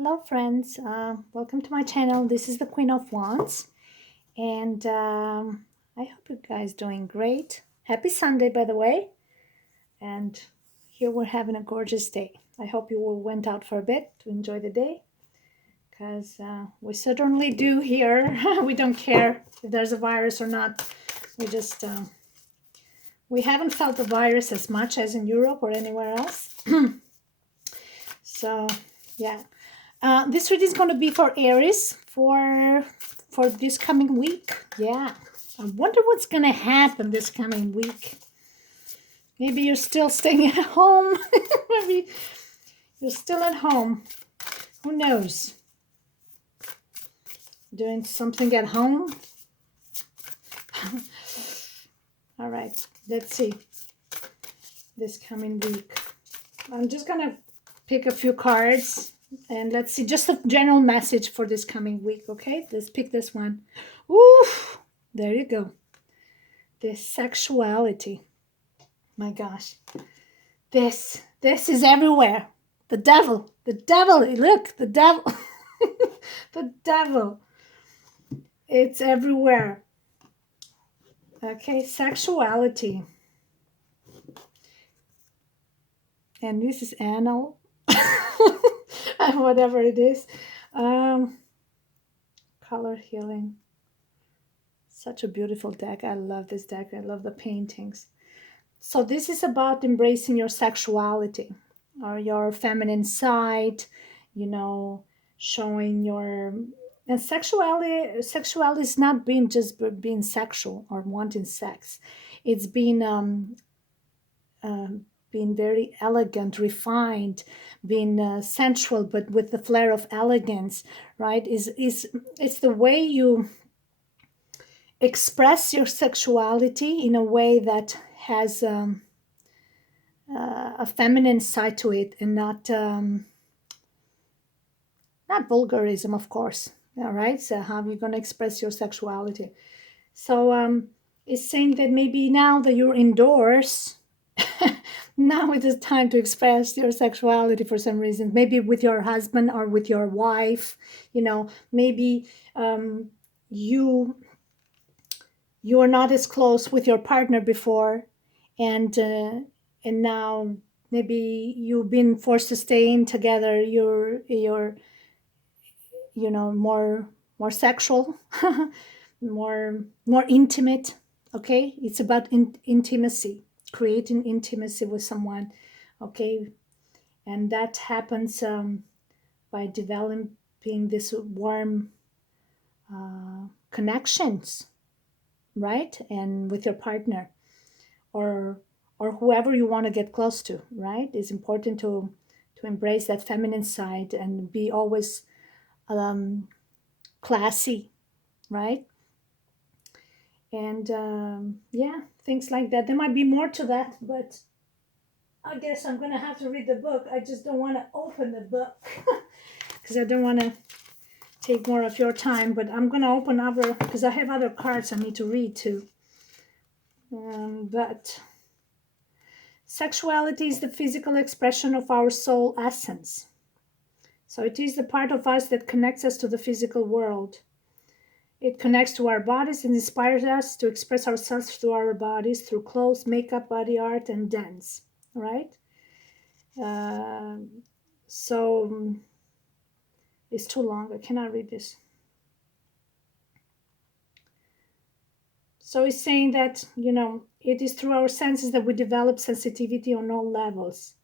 Hello friends, welcome to my channel. This is the Queen of Wands, and I hope you guys doing great. Happy Sunday, by the way, and here we're having a gorgeous day. I hope you all went out for a bit to enjoy the day, because we certainly do here. We don't care if there's a virus or not. We just we haven't felt the virus as much as in Europe or anywhere else. So yeah. This reading is going to be for Aries for this coming week. Yeah, I wonder what's going to happen this coming week. Maybe you're still staying at home. Maybe you're still at home. Who knows? Doing something at home. All right, let's see. This coming week, I'm just going to pick a few cards. And let's see, just a general message for this coming week, okay? Let's pick this one. Ooh, there you go. This sexuality. My gosh. This is everywhere. The devil, look, the devil. The devil. It's everywhere. Okay, sexuality. And this is anal. Whatever it is. Color healing. Such a beautiful deck. I love this deck. I love the paintings. So this is about embracing your sexuality or your feminine side, showing your, and sexuality is not being just being sexual or wanting sex. It's being very elegant, refined, being sensual, but with the flair of elegance, right? It's the way you express your sexuality in a way that has a feminine side to it, and not vulgarism, of course. All right. So how are you going to express your sexuality? So it's saying that maybe now that you're indoors, now it is time to express your sexuality for some reason. Maybe with your husband or with your wife. Maybe you are not as close with your partner before, and now maybe you've been forced to stay in together. You're more sexual, more intimate. Okay, it's about intimacy, creating intimacy with someone. Okay, and that happens by developing this warm connections, right? And with your partner, or whoever you want to get close to, right? It's important to embrace that feminine side and be always classy, right? And yeah, things like that. There might be more to that, but I guess I'm gonna have to read the book. I just don't want to open the book because I don't want to take more of your time, but I'm gonna open other, because I have other cards I need to read too. But sexuality is the physical expression of our soul essence. So it is the part of us that connects us to the physical world. It connects to our bodies and inspires us to express ourselves through our bodies, through clothes, makeup, body art, and dance, right? So it's too long. I cannot read this. So it's saying that, it is through our senses that we develop sensitivity on all levels.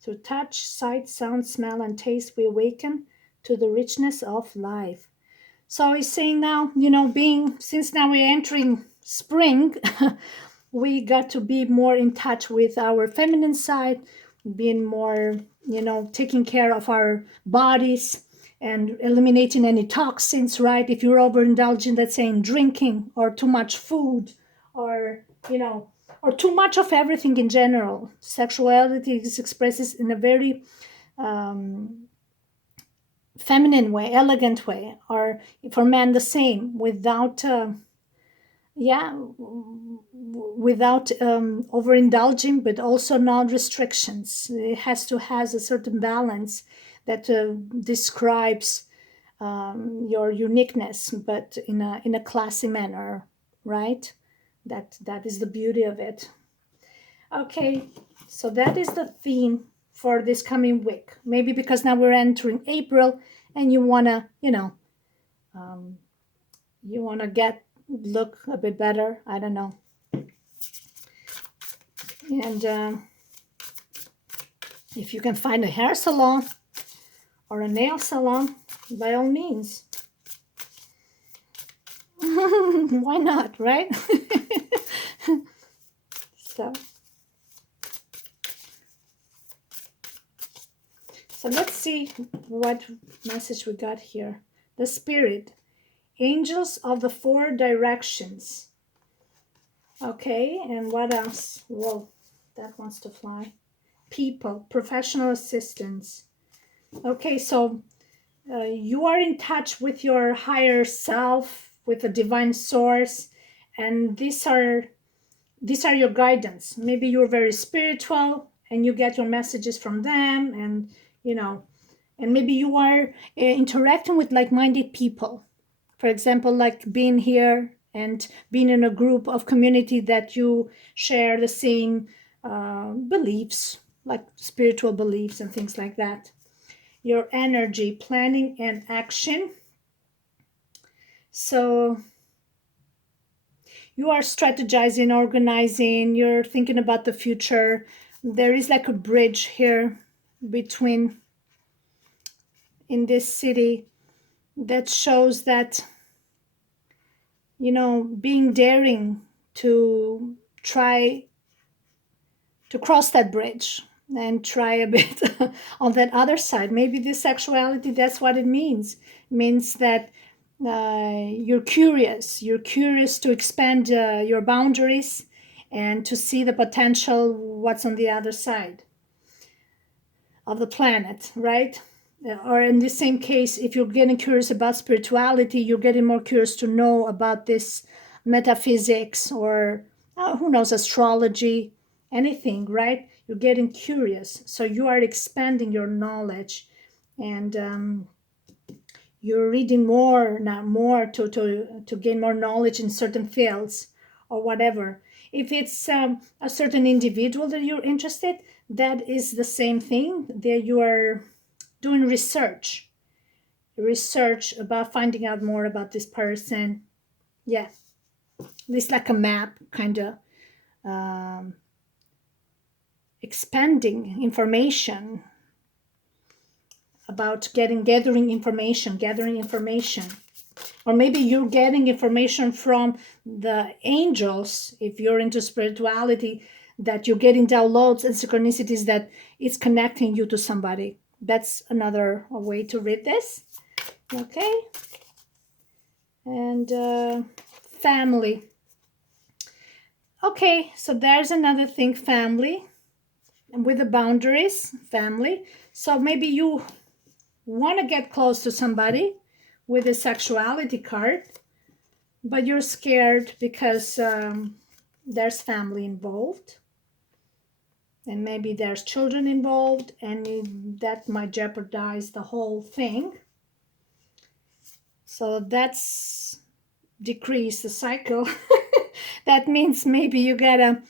Through touch, sight, sound, smell, and taste, we awaken to the richness of life. So he's saying now, since now we're entering spring, we got to be more in touch with our feminine side, being more, taking care of our bodies and eliminating any toxins, right? If you're overindulging, let's say in drinking or too much food or, or too much of everything in general. Sexuality is expressed in a very feminine way, elegant way, or for men the same, without overindulging, but also non restrictions. It has to has a certain balance that describes your uniqueness, but in a classy manner, right? That is the beauty of it. Okay, so that is the theme for this coming week. Maybe because now we're entering April, and you wanna, um, you wanna get look a bit better. I don't know, and if you can find a hair salon or a nail salon, by all means. Why not, right? so so let's see what message we got here. The spirit, angels of the four directions. Okay, and what else? Whoa, that wants to fly. People, professional assistants. Okay, so you are in touch with your higher self, with a divine source, and these are your guidance. Maybe you're very spiritual and you get your messages from them, and you know, and maybe you are interacting with like-minded people. For example, like being here and being in a group of community that you share the same beliefs, like spiritual beliefs and things like that. Your energy, planning and action. So you are strategizing, organizing, you're thinking about the future. There is like a bridge here between in this city that shows that, being daring to try to cross that bridge and try a bit on that other side. Maybe this sexuality, that's what it means. It means that you're curious. You're curious to expand your boundaries and to see the potential, what's on the other side of the planet, right? Or in the same case, if you're getting curious about spirituality, you're getting more curious to know about this metaphysics or who knows, astrology, anything, right? You're getting curious. So you are expanding your knowledge, and you're reading more, not more, to gain more knowledge in certain fields or whatever. If it's a certain individual that you're interested, that is the same thing. There you are doing research about finding out more about this person. Yeah, it's like a map, kind of um, expanding information about gathering information. Or maybe you're getting information from the angels, if you're into spirituality, that you're getting downloads and synchronicities that it's connecting you to somebody. That's another way to read this. Okay. And family. Okay, so there's another thing, family, with the boundaries, family. So maybe you want to get close to somebody with a sexuality card, but you're scared because there's family involved, and maybe there's children involved, and that might jeopardize the whole thing. So that's decrease the cycle. That means maybe you gotta,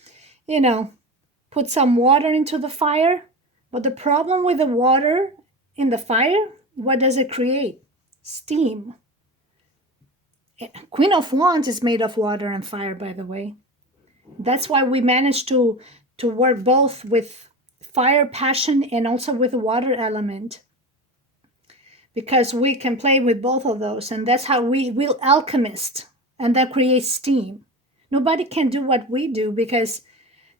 put some water into the fire. But the problem with the water in the fire, what does it create? Steam. Queen of Wands is made of water and fire, by the way. That's why we managed to work both with fire passion and also with the water element, because we can play with both of those, and that's how we will alchemist, and that creates steam. Nobody can do what we do because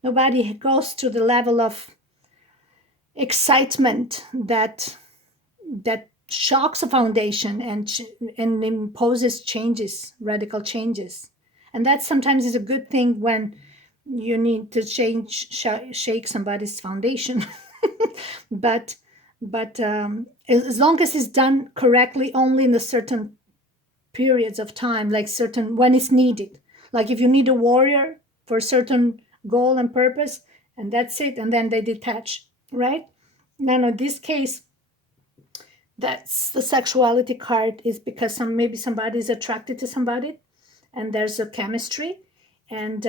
nobody goes to the level of excitement that shocks a foundation and imposes changes, radical changes. And that sometimes is a good thing when you need to shake somebody's foundation. but as long as it's done correctly, only in the certain periods of time, like certain when it's needed. Like if you need a warrior for a certain goal and purpose, and that's it, and then they detach, right? Now in this case, That's the sexuality card, is because maybe somebody is attracted to somebody and there's a chemistry, and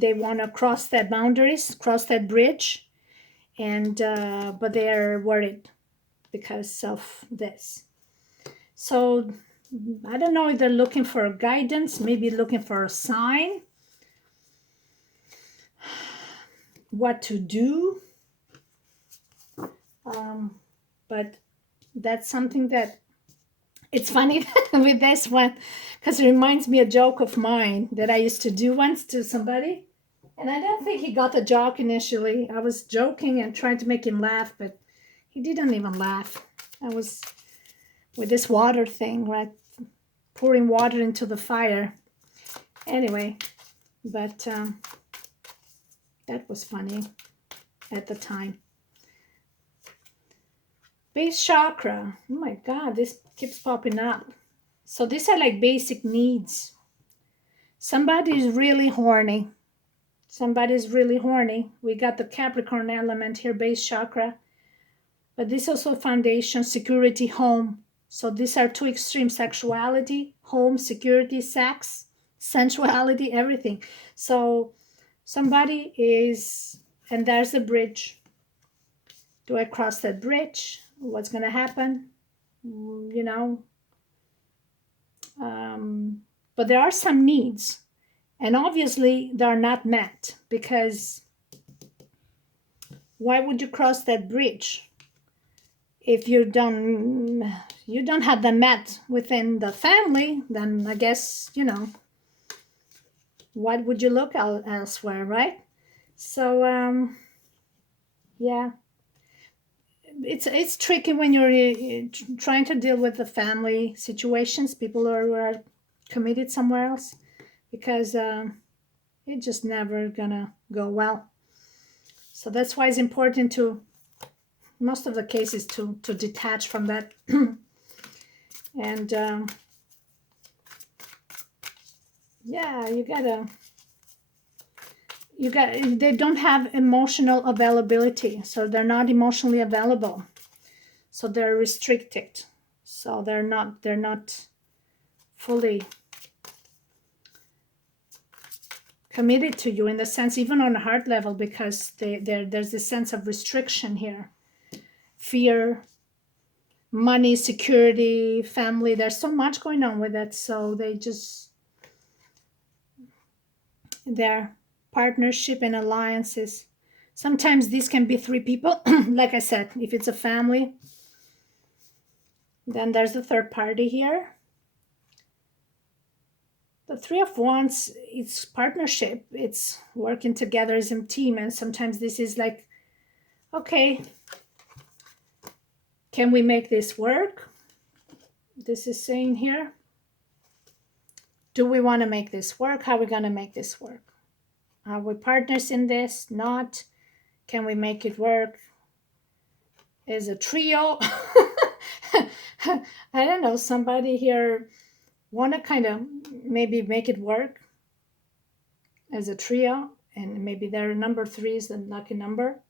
they want to cross that boundaries, cross that bridge, and but they're worried because of this. So I don't know if they're looking for guidance, maybe looking for a sign, what to do. But that's something that it's funny with this one, because it reminds me a joke of mine that I used to do once to somebody. And I don't think he got the joke initially. I was joking and trying to make him laugh, but he didn't even laugh. I was with this water thing, right? Pouring water into the fire. Anyway, but that was funny at the time. Base chakra. Oh my God, this keeps popping up. So these are like basic needs. Somebody is really horny. Somebody's really horny. We got the Capricorn element here, base chakra. But this also foundation, security, home. So these are two extremes: sexuality, home, security, sex, sensuality, everything. So somebody is, and there's a bridge. Do I cross that bridge? What's going to happen? You know, but there are some needs, and obviously they are not met, because why would you cross that bridge if you don't have them met within the family? Then I guess, what would you look elsewhere, right? So yeah, it's tricky when you're trying to deal with the family situations, people who are committed somewhere else, because it's just never gonna go well. So that's why it's important to, most of the cases, to detach from that. And yeah, they don't have emotional availability, so they're not emotionally available, so they're restricted, so they're not fully committed to you, in the sense, even on a heart level, because there's this sense of restriction here, fear, money, security, family. There's so much going on with it, so their partnership and alliances, sometimes these can be three people. Like I said, if it's a family, then there's a third party here. The Three of Wands, it's partnership, it's working together as a team, and sometimes this is like, okay, can we make this work? This is saying here, do we want to make this work? How are we going to make this work? Are we partners in this? Not? Can we make it work as a trio? I don't know. Somebody here want to kind of maybe make it work as a trio, and maybe their number 3 is the lucky number,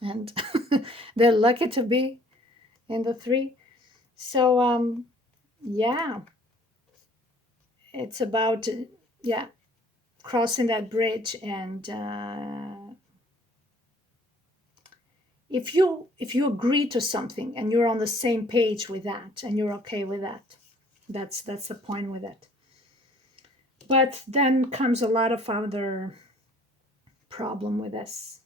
and they're lucky to be in the 3. So yeah, it's about crossing that bridge. And if you agree to something and you're on the same page with that and you're okay with that, that's the point with it. But then comes a lot of other problem with this.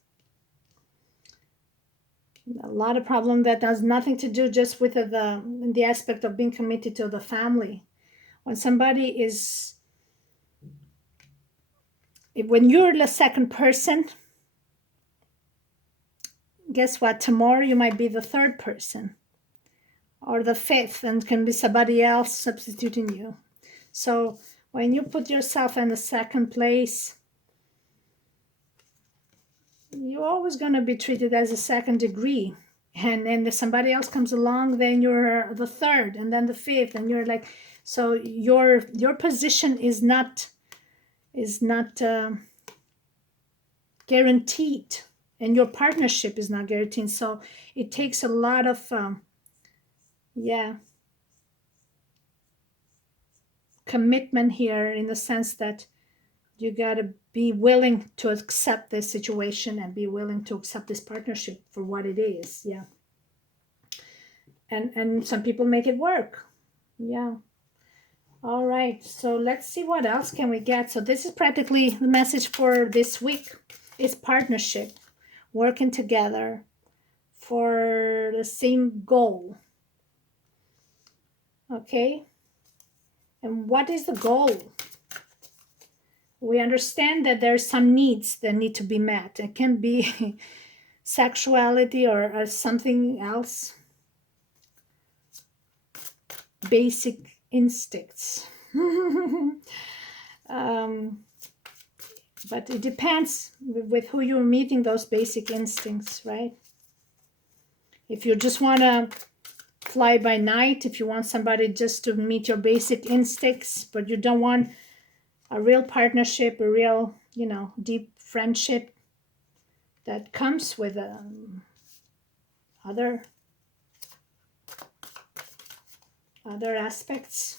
A lot of problem that has nothing to do just with the aspect of being committed to the family. When somebody is, when you're the second person, guess what? Tomorrow you might be the third person or the fifth, and can be somebody else substituting you. So when you put yourself in the second place, you're always going to be treated as a second degree. And then if somebody else comes along, then you're the third, and then the fifth, and you're like, so your position is not guaranteed, and your partnership is not guaranteed. So it takes a lot of Yeah, commitment here in the sense that you got to be willing to accept this situation and be willing to accept this partnership for what it is. Yeah. And some people make it work. Yeah. All right. So let's see what else can we get. So this is practically the message for this week. Is partnership, working together for the same goal. Okay? And what is the goal? We understand that there's some needs that need to be met. It can be sexuality or something else. Basic instincts. um, but it depends with who you're meeting those basic instincts, right? If you just want to fly by night, if you want somebody just to meet your basic instincts, but you don't want a real partnership, a real, deep friendship that comes with other aspects.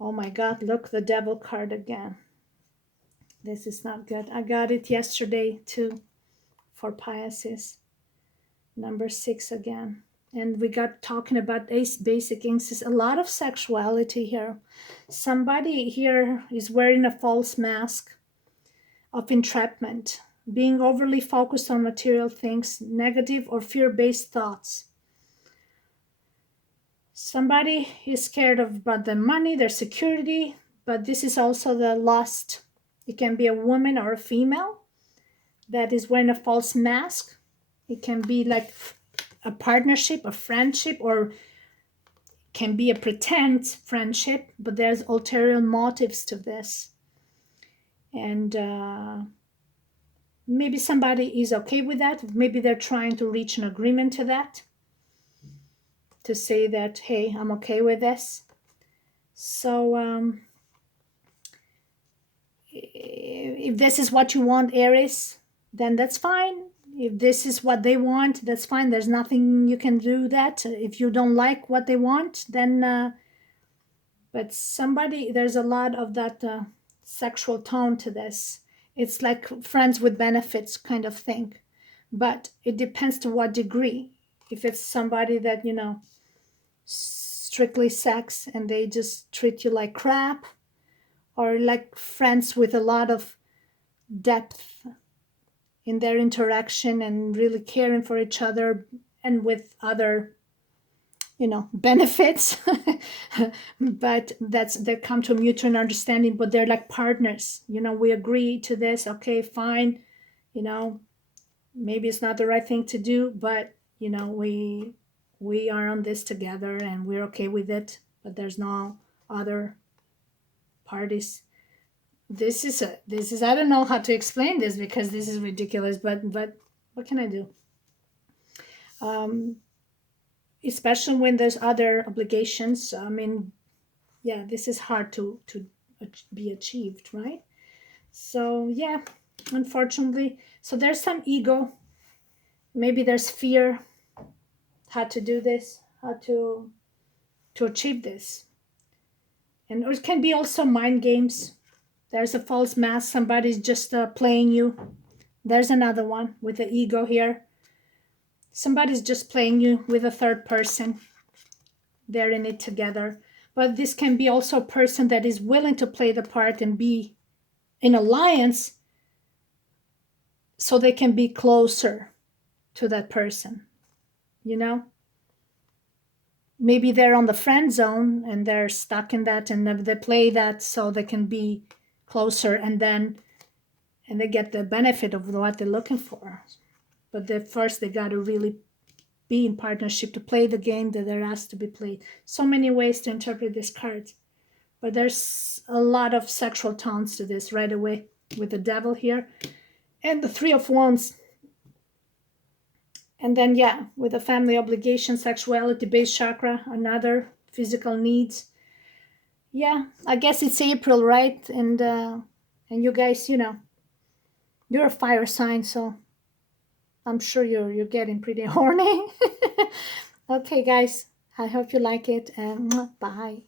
Oh my God, look, the devil card again. This is not good. I got it yesterday too for Pisces. Number 6 again. And we got talking about basic instincts. A lot of sexuality here. Somebody here is wearing a false mask of entrapment, being overly focused on material things, negative or fear-based thoughts. Somebody is scared about their money, their security, but this is also the lust. It can be a woman or a female that is wearing a false mask. It can be like a partnership, a friendship, or can be a pretend friendship, but there's ulterior motives to this. And maybe somebody is okay with that. Maybe they're trying to reach an agreement to that, to say that, hey, I'm okay with this. So if this is what you want, Aries, then that's fine. If this is what they want, that's fine. There's nothing you can do that. If you don't like what they want, then but there's a lot of that sexual tone to this. It's like friends with benefits kind of thing, but it depends to what degree. If it's somebody that, strictly sex and they just treat you like crap, or like friends with a lot of depth in their interaction and really caring for each other and with other benefits, but they come to a mutual understanding, but they're like partners. We agree to this, okay, fine. Maybe it's not the right thing to do, but we are on this together and we're okay with it, but there's no other parties. This is I don't know how to explain this because this is ridiculous, but what can I do? um Especially when there's other obligations. I mean, yeah, this is hard to be achieved, right? So yeah, unfortunately, so there's some ego. Maybe there's fear how to do this, how to achieve this. And or it can be also mind games. There's a false mask, somebody's just playing you. There's another one with the ego here. Somebody's just playing you with a third person. They're in it together. But this can be also a person that is willing to play the part and be in alliance so they can be closer to that person. Maybe they're on the friend zone and they're stuck in that, and they play that so they can be closer, and they get the benefit of what they're looking for. But first they got to really be in partnership to play the game that they're asked to be played. So many ways to interpret this card, but there's a lot of sexual tones to this right away with the devil here and the 3 of Wands. And then, yeah, with the family obligation, sexuality, base chakra, another physical needs. Yeah, I guess it's April, right? And you guys, you're a fire sign, so I'm sure you're getting pretty horny. Okay, guys. I hope you like it, and bye.